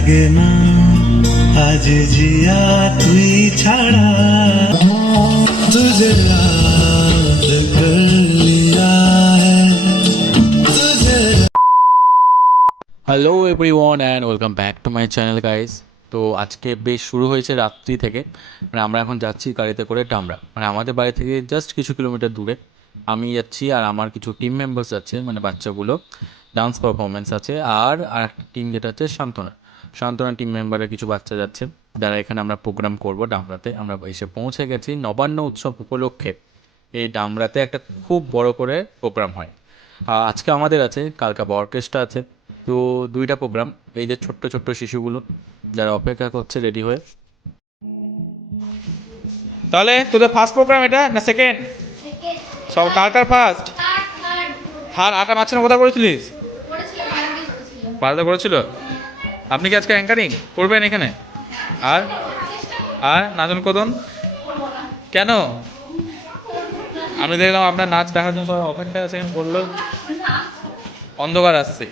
লাগে না আজ জিয়া তুই ছাড়া তুঝে याद कर लिया है तुझे। Hello everyone and welcome back to my channel guys. তো আজকে বেশ শুরু হয়েছে রাত্রি থেকে, মানে আমরা এখন যাচ্ছি গাড়িতে করে ডামরা, মানে আমাদের বাড়ি থেকে জাস্ট কিছু কিলোমিটার দূরে। আমি যাচ্ছি আর আমার কিছু টিম মেম্বার্স আছে, মানে বাচ্চাগুলো, ডান্স পারফরমেন্স আছে। আর একটা টিম যেটা হচ্ছে সান্ত্বনা টিম মেম্বারের কিছু বাচ্চা যাচ্ছে, যারা এখানে আমরা প্রোগ্রাম করবো ডামরাতে। আমরা এসে পৌঁছে গেছি নবান্ন উৎসব উপলক্ষে। এই ডামরাতে একটা খুব বড় করে প্রোগ্রাম হয়। আজকে আমাদের আছে, কালকে আবার অর্কেস্ট্রা আছে। তো দুইটা প্রোগ্রাম। এই যে ছোট্ট ছোট্ট শিশুগুলো যারা অপেক্ষা করছে রেডি হয়ে। তাহলে তোদের ফার্স্ট প্রোগ্রাম এটা না সেকেন্ড? সব কার ফার্স্ট? আটা মাঝখানে কোথায় করেছিলিস? পাল্টা করেছিল। আপনি কি আজকে অ্যাঙ্কারিং করবেন এখানে? আর আর নাচন কদন কেন? আমি দেখলাম আপনার নাচ দেখার জন্য সবাই অপেক্ষায় আছে, বললো অন্ধকার আসছে।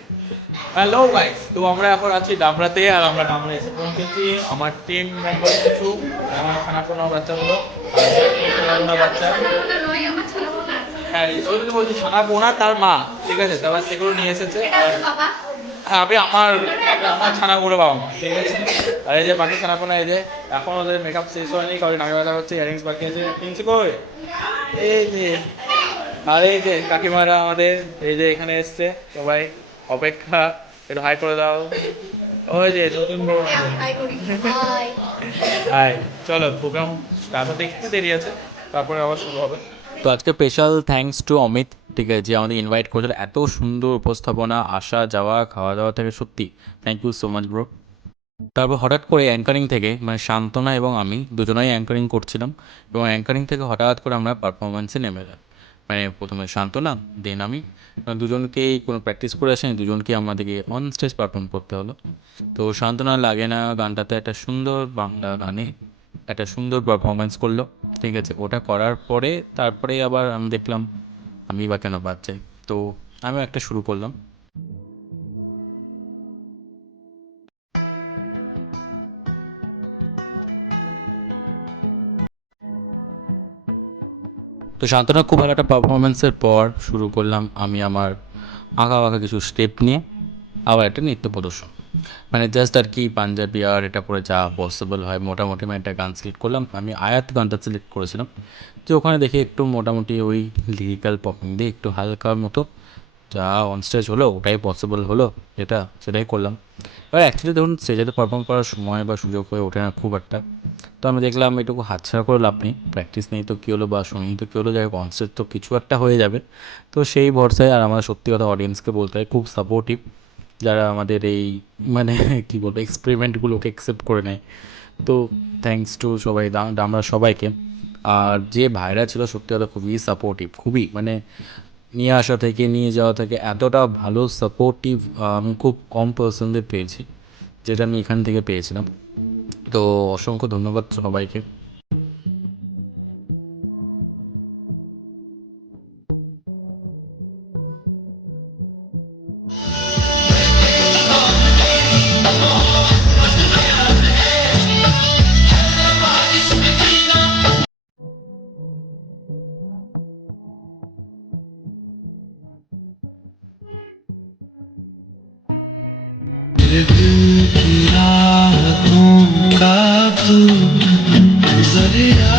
হ্যালো গাইস, তো আমরা এখন আছি ডামরাতে, আর আমরা ডামরা এসে পৌঁছেছি। আমার টিম মেম্বার কিছু খানাপোনা বাচ্চাগুলো, বাচ্চা, হ্যাঁ ওই যে বলছি ছানাপোনা তার মা, ঠিক আছে, তারপর সেগুলো নিয়ে এসেছে। হ্যাঁ আমি আমার ছানাগুলো বাবা মা, ঠিক আছে। আর এই যে বাকি ছানাপোনা, এই যে এখন ওদের মেকআপ শেষ হয়নি, কারণ নামে ব্যথা হচ্ছে, ইয়ারিংস বাকি আছে। কিনছি কই? এই যে, আর এই যে কাকিমারা আমাদের এই যে এখানে এসছে, সবাই অপেক্ষা। একটু হাই করে দাও। ওই যে নতুন বউ, হাই। চলো প্রোগ্রাম স্টার্ট হতে একটু দেরি আছে, তারপরে আবার শুরু হবে। তো আজকে স্পেশাল থ্যাঙ্কস টু অমিত, ঠিক আছে, যে আমাদের ইনভাইট করেছিল। এত সুন্দর উপস্থাপনা, আসা যাওয়া খাওয়া দাওয়া থেকে, সত্যি thank you so much bro. তারপর হঠাৎ করে অ্যাঙ্কারিং থেকে, মানে সান্ত্বনা এবং আমি দুজনেই অ্যাঙ্কারিং করছিলাম, এবং অ্যাঙ্কারিং থেকে হঠাৎ করে আমরা পারফরমেন্সে নেমে যাই। মানে প্রথমে সান্ত্বনা, দেন আমি, দুজনকেই কোনো প্র্যাকটিস করে আসেনি, দুজনকেই আমাদেরকে অন স্টেজ পারফর্ম করতে হলো। তো সান্ত্বনা লাগে না গানটাতে একটা সুন্দর বাংলা গানে একটা সুন্দর পারফরমেন্স করলো, ঠিক আছে। ওটা করার পরে তারপরে আবার আমি দেখলাম আমি বা কেন বাদ যাই, তো আমিও একটা শুরু করলাম। তো শান্তনা খুব ভালো একটা পারফরমেন্সের পর শুরু করলাম আমি আমার আঁকা বাঁকা কিছু স্টেপ নিয়ে আবার একটা নৃত্য প্রদর্শন, মানে জাস্ট আর কি পাঞ্জাবি আর এটা পরে যা পসিবল হয় মোটামুটি আমি একটা গান সিলেক্ট করলাম। আমি আয়াত গানটা সিলেক্ট করেছিলাম, যে ওখানে দেখি একটু মোটামুটি ওই লিরিক্যাল পপিং দিয়ে একটু হালকার মতো যা অনস্টেজ হলো ওটাই পসিবল হলো, সেটাই করলাম। এবার অ্যাকচুয়ালি ধরুন স্টেজে পারফর্ম করার সময় বা সুযোগ হয়ে ওঠে না খুব একটা। তো আমি দেখলাম এটুকু হাতছাড়া করে লাভ নেই, প্র্যাকটিস নেই তো কী হলো বা শুনি তো কী হলো, যাই হোক অনস্টেজ তো কিছু একটা হয়ে যাবে। তো সেই ভরসায়, আর আমার সত্যি কথা অডিয়েন্সকে বলতে হয় খুব সাপোর্টিভ, যারা আমাদের এই মানে কী বলবো এক্সপেরিমেন্টগুলোকে অ্যাকসেপ্ট করে নেয়। তো থ্যাঙ্কস টু সবাই, আমরা সবাইকে। আর যে ভাইরা ছিল সত্যি কথা খুবই সাপোর্টিভ, খুবই মানে নিয়ে আসা থেকে নিয়ে যাওয়া থেকে এতটা ভালো সাপোর্টিভ আমি খুব কম পার্সনদের পেয়েছি, যেটা আমি এখান থেকে পেয়েছিলাম। তো অসংখ্য ধন্যবাদ সবাইকে। मेरे दिल की राहतों का तू जरिया।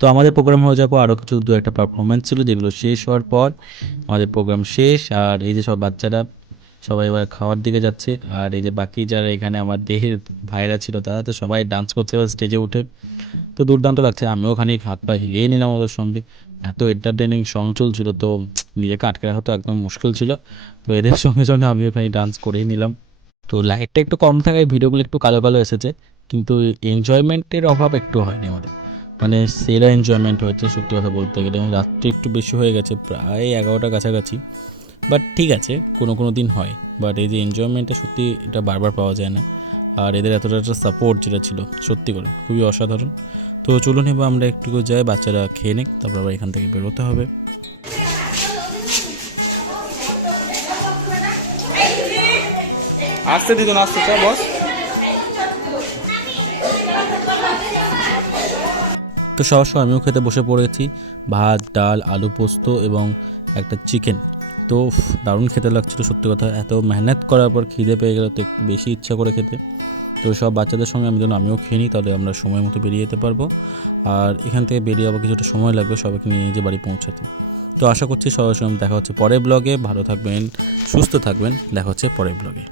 তো আমাদের প্রোগ্রাম হয়ে যাওয়ার পর আরও কিছু দু একটা পারফরমেন্স ছিল, যেগুলো শেষ হওয়ার পর আমাদের প্রোগ্রাম শেষ। আর এই যে সব বাচ্চারা সবাই এবার খাওয়ার দিকে যাচ্ছে, আর এই যে বাকি যারা এখানে আমার দেহের ভাইরা ছিল তারা তো সবাই ডান্স করছে এবার স্টেজে উঠে। তো দুর্দান্ত লাগছে, আমিও খানিক হাত পা হিরিয়ে নিলাম ওদের সঙ্গে। এত এন্টারটেনিং সং চলছিল, তো নিজেকে আটকে রাখা তো একদম মুশকিল ছিল। তো এদের সঙ্গে সঙ্গে আমিও খানিক ডান্স করেই নিলাম। তো লাইটটা একটু কম থাকায় ভিডিওগুলো একটু কালো কালো এসেছে, কিন্তু এনজয়মেন্টের অভাব একটু হয়নি আমাদের। মানে সেরা এনজয়মেন্ট হয়েছে সত্যি কথা বলতে গেলে। রাত্রি একটু বেশি হয়ে গেছে, প্রায় 11টার কাছাকাছি, বাট ঠিক আছে, কোনো কোনো দিন হয়। বাট এই যে এনজয়মেন্টটা সত্যি এটা বারবার পাওয়া যায় না। আর এদের এতটা একটা সাপোর্ট যেটা ছিল সত্যি করে খুবই অসাধারণ। তো চলুন এবার আমরা একটু যাই, বাচ্চারা খেয়ে নিক, তারপর আবার এখান থেকে বেরোতে হবে। আসতে দিদুন, আসতে চা বস। তো সবার সময় আমিও খেতে বসে পড়েছি, ভাত, ডাল, আলু পোস্ত এবং একটা চিকেন। তো দারুণ খেতে লাগছিলো সত্যি কথা, এত মেহনত করার পর খিদে পেয়ে গেলে তো একটু বেশি ইচ্ছা করে খেতে। তো সব বাচ্চাদের সঙ্গে আমিও খেয়ে নিই, তাহলে আমরা সময় মতো বেরিয়ে যেতে পারবো। আর এখান থেকে বেরিয়ে আবার কিছুটা সময় লাগবে সবাইকে নিয়ে নিজে বাড়ি পৌঁছাতে। তো আশা করছি সবার সঙ্গে দেখা হচ্ছে পরের ব্লগে। ভালো থাকবেন, সুস্থ থাকবেন, দেখা হচ্ছে পরের ব্লগে।